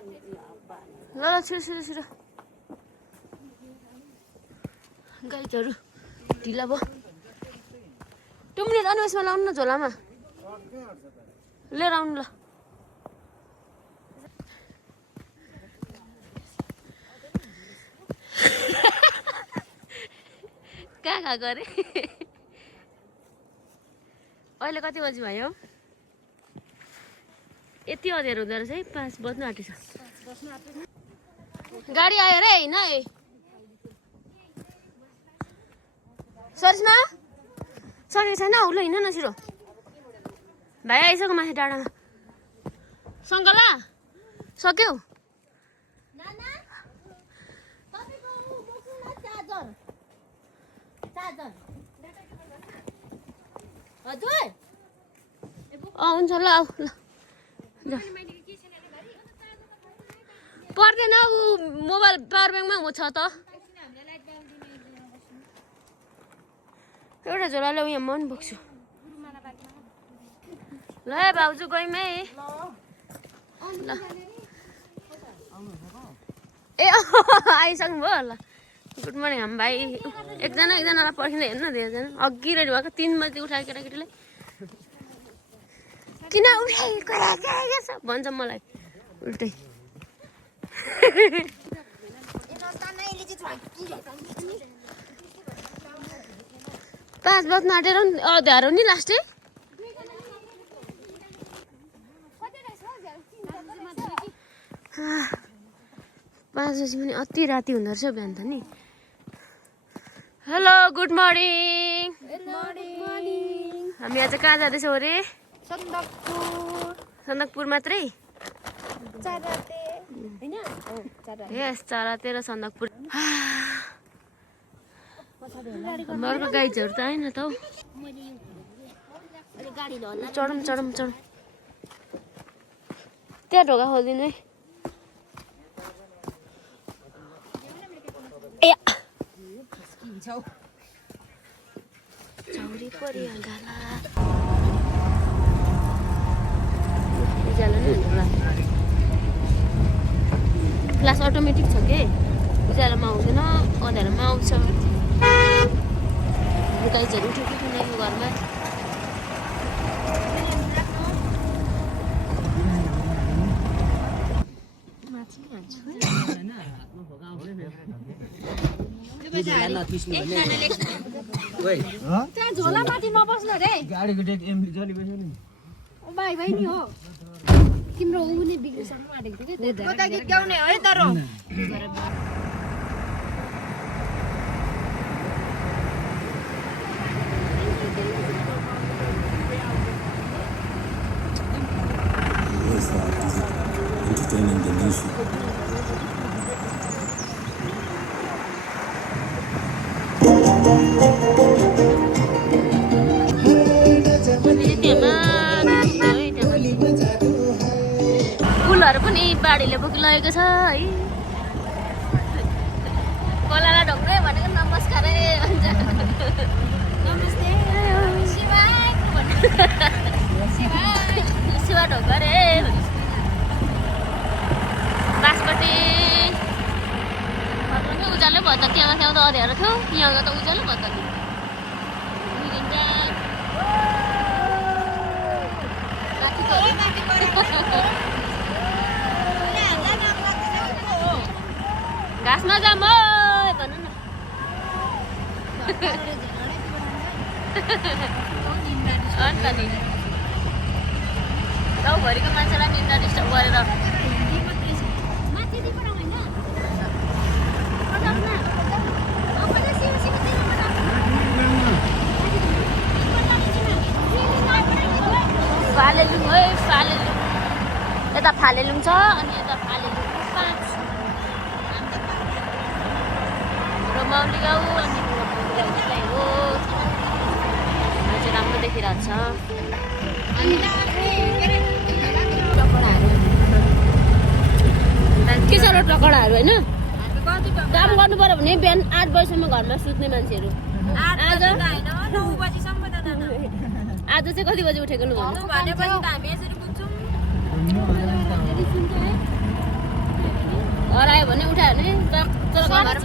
ल छिटो छिटो छिटो गाइजहरू ढिला भयो टुम्ले अनि उसमा लाउनु न झोलामा लिएर आउनु ल कहाँ गएको अरे अहिले कति बजी भयो यति अँध्यारो हुँदो रहेछ है 5 बज्नु आँटेछ गाडी आयो रे होइन है सरिसमा सकेको छैन औ ल हिँड न छिटो भाइ आइसक्यो माथि डाँडामा सङ्कला सक्यौ हुन्छ ल आऊ ल पर्दैन ऊ मोबाइल पावर ब्याङ्कमा छ त एउटा झोला ल्याउ यहाँ मन बोक्छु ल भाउजू गयौँ है ल ए आइसक्नु भयो ल गुड मर्निङ हाम भाइ एकजनालाई पर्खिँदै हेर्नु न धेरैजना अघि रेडी भएको 3 बजी उठायो केटाकेटीलाई किन उठाएको भन्छ मलाई उल्टै 5 बज्न आँटेर अँध्यारो नि लास्टै 5 बजी पनि अति राति हुँदो रहेछ बिहान त नि हेलो गुड मर्निङ हामी आज कहाँ जाँदैछौँ अरे सन्दकपुर मात्रै यस चराते र सन्दकपुर अर्को गाइजहरू त आएन त हौ चढौँ त्यहाँ ढोका खोलिदिनु है चौरी परिया गाला उज्यालो नै हुन्छ होला क्लास अटोमेटिक छ के उज्यालोमा आउँदैन अँध्यारोमा आउँछ गाइजहरू उठेको छैन यो घरमा झोला माथि नबस्नु रे गाडीको डेक एमबी चलिबस्यो नि भाइ नि हो तिम्रो उ नि बिग्रिसक्नु आँटेको थियो के त्यो त गीतगाउने हो है तर entertaining the nation. फुलहरू पनि बाढीले बोकिरहेको छ है कोलालाई ढोक्दै भनेको नमस्कार भन्छ नमस्ते शिवा ढोका रे बासपट्टि उज्यालो भयो त त्यहाँ त अँध्यारो थियो यहाँ त उज्यालो भयो त घाँस नजाम भन न अन्त नि गाउँभरिको मान्छेलाई निन्दा डिस्टर्ब गरेर फालेलुङ है फालेलुङ यता फालेलुङ छ अनि यता फालेलुङ 5 रमाउली गाउँ अनि हो अझै राम्रो देखिरहेको छ के छ र टकडाहरू होइन काम गर्नु पर्यो भने बिहान 8 बजीसम्म घरमा सुत्ने मान्छेहरू आज चाहिँ कति बजी उठेको भने उठायो भने तर घरमा त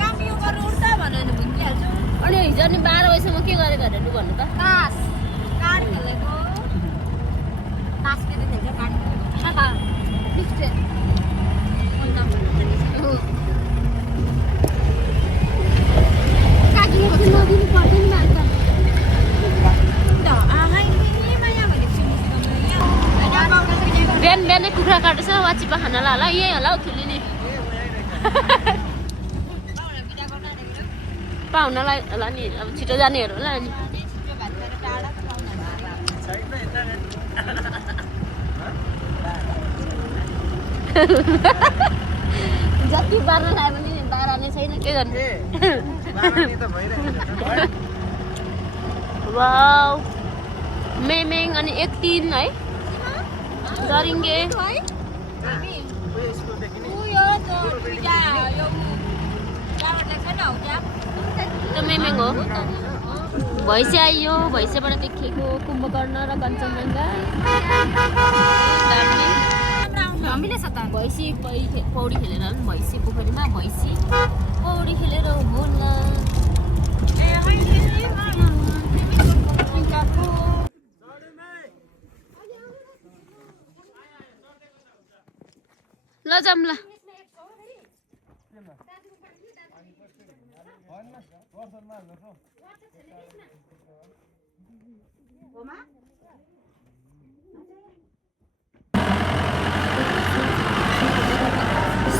काम यो गर्नु उठ्छ भनेर भनिहाल्छु। अनि हिजो नि 12 बजेसम्म के गरेको अरे लु भन्नु त? तास कार्ड खेलेको तास के खेल्छ कार्ड खेलेको लिफ्टे काकीले चाहिँ नदिनु पर्दैन मान्छ बिहान बिहानै कुखुरा काट्दैछ वाचिपा खानालाई होला यही होला हौ थुलिने पाहुनालाई होला नि अब छिटो जानेहरू होला नि जति बार्न खायो भने बाह्रने छैन के गर्नु वाउ मेमेङ अनि 1-3 है जरिङ्गे त्यो मेमेङ हो भैँसी आइयो भैँसीबाट देखेको कुम्भकर्ण र कञ्चनजङ्घा भैँसी पौडी खेलेर भैँसी पोखरीमा भैँसी पौडी खेलेर हुन्न ल जाम ल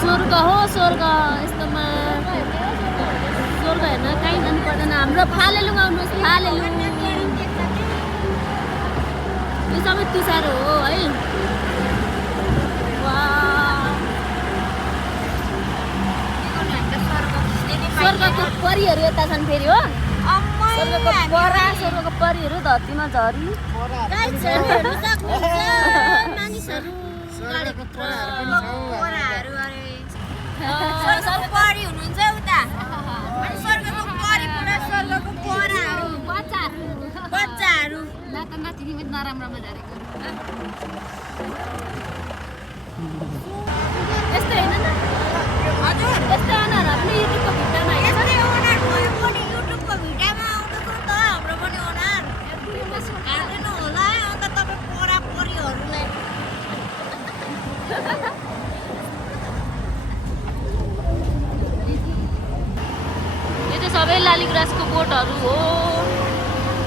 स्वर्ग हो स्वर्ग यस्तोमा स्वर्ग हेर्न कहीँ जानु पर्दैन हाम्रो फालेलुङ आउनुहोस् फालेलुङ यो सबै तुसारो हो है स्वर्गको परीहरू यता छन् फेरि हो स्वर्गको बरा स्वर्गको परीहरू धरतीमा झरी नराम्रोमा झरेको यस्तै होइन न हजुर यस्तै अनुहार पनि युट्युबको भिडियोमा युट्युबको भिडियोमा आउँदैछ नि त हाम्रो पनि अनुहार हाल्दैन होला है अन्त तपाईँ पोरापोरीहरूलाई यो चाहिँ सबै लालीगुराँसको बोटहरू हो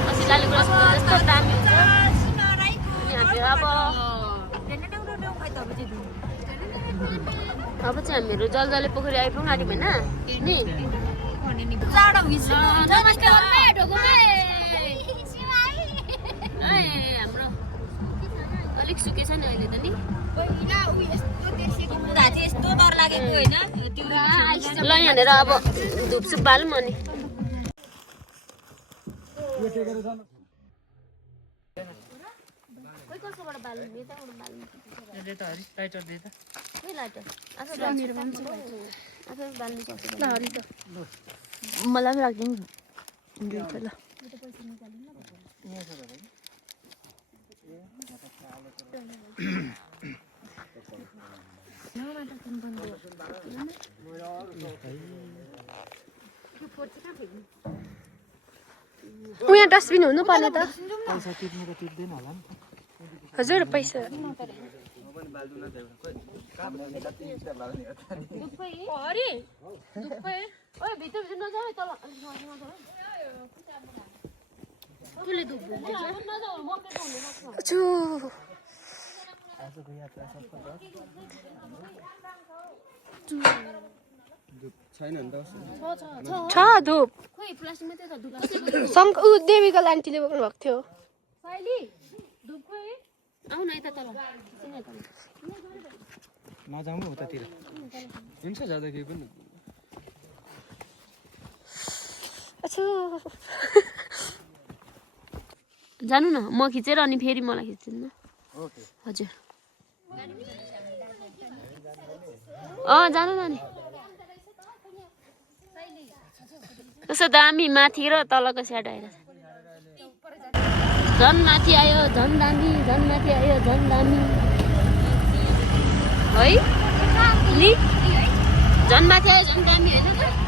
पछि लालीगुराँसको यस्तो दामी हुन्छ अब चाहिँ हामीहरू जलजले पोखरी आइपुग्यौँ आँट्यौँ होइन नि हाम्रो अलिक सुकेछ नि अहिले त नि ल यहाँनिर अब धुपसुप बालौँ अनि कसोबाट बाल्नु यताबाट बाल्नु लाइटर दे त के लाइटर आफै बाल्नु सक्छ ल हरि त मलाई पनि राख्दिनु दुई त ल उहाँ डस्टबिन हुनु पर्ने त हजुर पैसा छ धुप देवीको आन्टीले बोक्नु भएको थियो आऊ न यता तल नजाउँ उतातिर हुन्छ जाँदा केही पनि जानु न म खिचेर अनि फेरि मलाई खिच्दिनु हजुर जानु न नि कस्तो दामी माथि र तलको स्याड आएर झन् माथि आयो झन् दामी झन् माथि आयो झन् दामी है नि झन् माथि आयो झन् दामी होइन त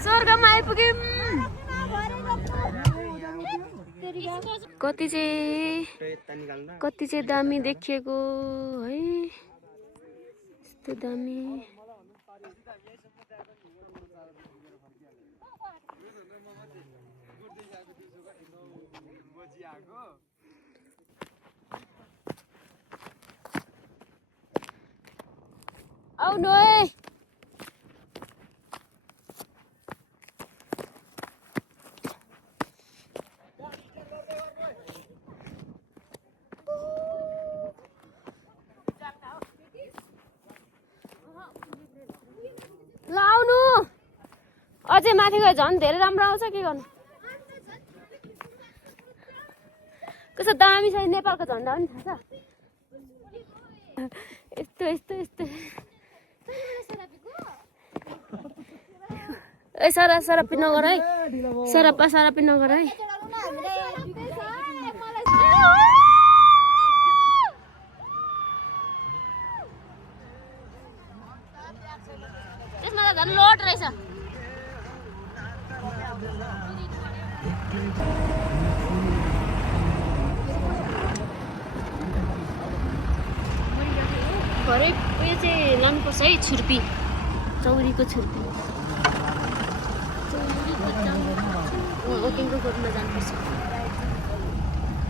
स्वर्गमा आइपुग्यौँ कति चाहिँ दामी देखिएको है यस्तो दामी आउनु है लाउनु अझै माथि गयो झन् धेरै राम्रो आउँछ के गर्नु कस्तो दामी छ नेपालको झन्डा पनि थाहा छ यस्तो यस्तो यस्तो ए सरापी नगर है सरापी नगर है त्यसमा त झन् लोड रहेछ भरे उयो चाहिँ लानुपर्छ है छुर्पी चौरीको छुर्पी वकिङको गोठमा जानुपर्छ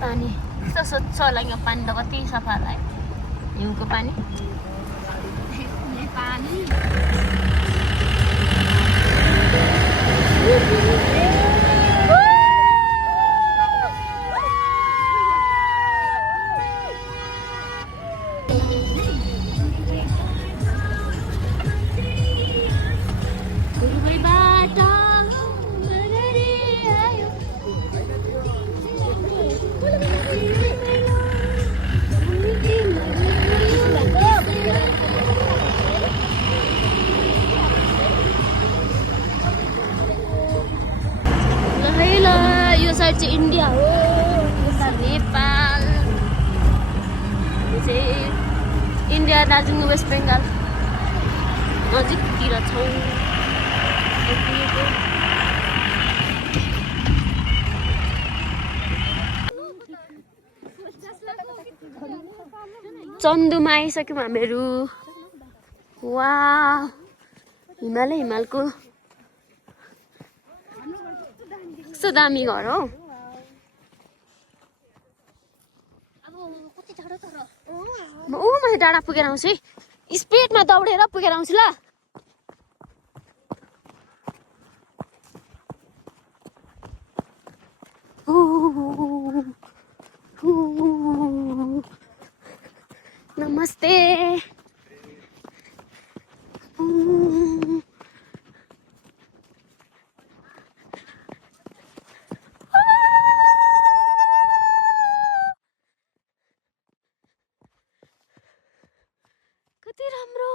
पानी कस्तो स्वच्छ होला यो पानी त कति सफा होला है हिउँको पानी यो साइड चाहिँ इन्डिया हो यता नेपाल यो चाहिँ इन्डिया दार्जिलिङ वेस्ट बेङ्गाल नजिकतिर छौँ चन्दुमा आइसक्यौँ हामीहरू वा हिमालको कस्तो दामी घर हो म माथि डाँडा पुगेर आउँछु है स्पिडमा दौडेर पुगेर आउँछु ल नमस्ते कति राम्रो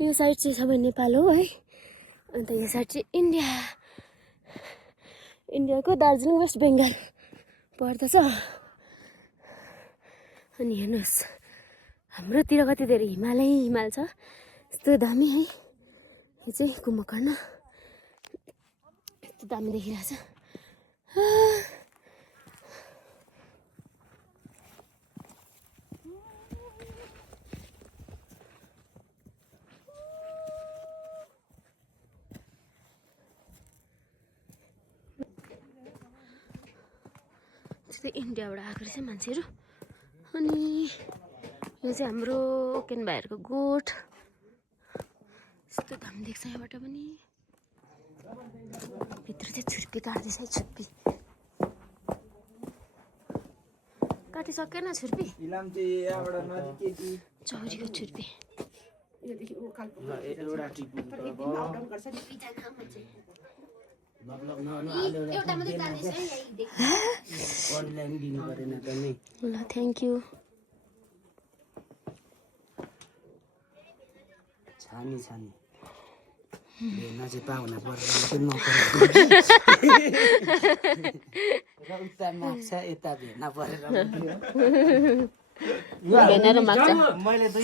यो साइड चाहिँ सबै नेपाल हो है अन्त यो साइड चाहिँ इन्डियाको दार्जिलिङ वेस्ट बेङ्गाल पर्दछ अनि हेर्नुहोस् हाम्रोतिर कति धेरै हिमाल छ यस्तो दामी है यो चाहिँ कुम्भकर्ण यस्तो दामी देखिरहेछ इन्डियाबाट आएको रहेछ मान्छेहरू अनि यो चाहिँ हाम्रो ओकेन भाइहरूको गोठ यस्तो दामी देख्छ यहाँबाट पनि भित्र चाहिँ छुर्पी काट्दैछ है छुर्पी काटिसकेन छुर्पी चौरीको छुर्पी ल थ्याङ्क यू छानी भेट्न चाहिँ पाहुना परेर उता माग्छ यता भेट्न परेर भेनेर माग्छ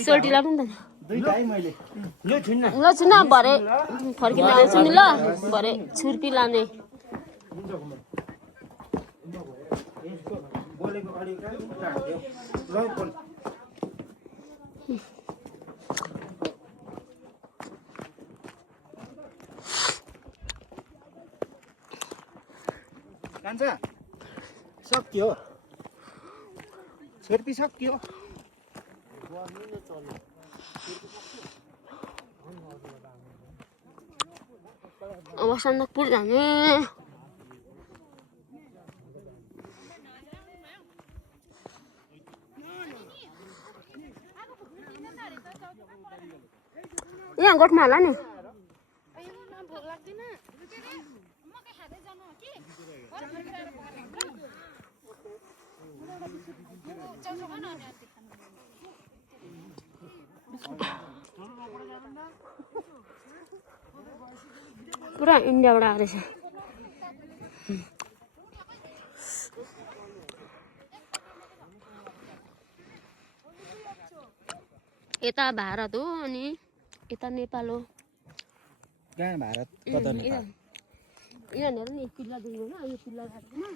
सोल्टी लाग्नु नि त ल छुन भरे फर्किन आउँछु नि ल भरे छुर्पी लाने कान्छा सक्यो छुर्पी सक्यो अब सन्दकपुर जाने यहाँ गोठमा होला नि पुरा इन्डियाबाट आएको रहेछ यता भारत हो अनि यता नेपाल हो कहाँ भारत कता नेपाल यहाँनिर नि पिल्ला देख्दैन यो पिल्ला राख्दैन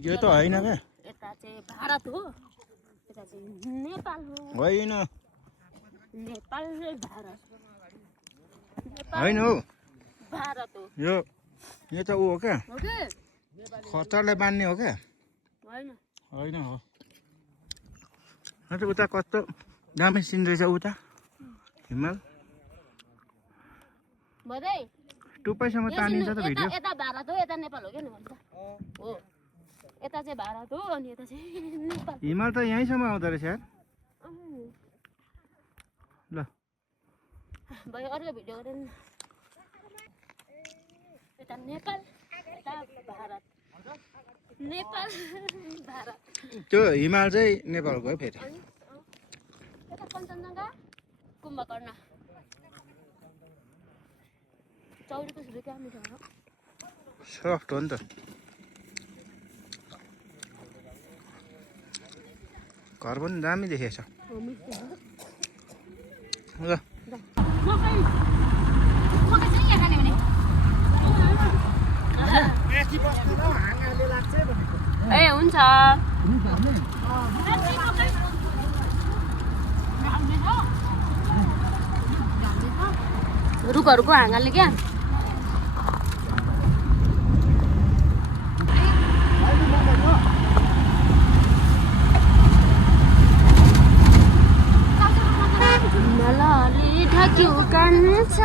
यो त होइन क्या यता चाहिँ भारत हो यता चाहिँ नेपाल हो होइन नेपाल चाहिँ भारत होइन हौ भारत हो यो त ऊ हो क्या हो के खच्चडले बान्ने हो क्या होइन होइन हो अन्त उता कस्तो दामी सिन रहेछ उता हिमाल बधै टुप्पैसम्म तानिन्छ त भिडियो यता भारत हो यता नेपाल हो क्या नि भन्छ हो यता चाहिँ भारत हो अनि यता चाहिँ नेपाल हिमाल त यहीँसम्म आउँदो रहेछ यार ल भयो अर्को भिडियो गरेर नि यता नेपाल यता भारत नेपाल भारत त्यो हिमाल चाहिँ नेपाल गयो फेरि यता कञ्चनजङ्घा कुम्भकर्ण चौरीको छुर्पी क्या मिठो हो सफ्ट हो नि त घर पनि दामी देखेको छ ल ए हुन्छ रुखहरूको हाँगाले क्या मलाले ढाक्यो कान्छ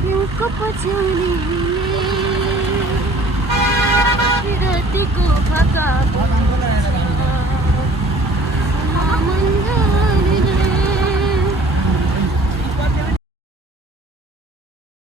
हिउँको पछ्यौलीले विरतीको भाका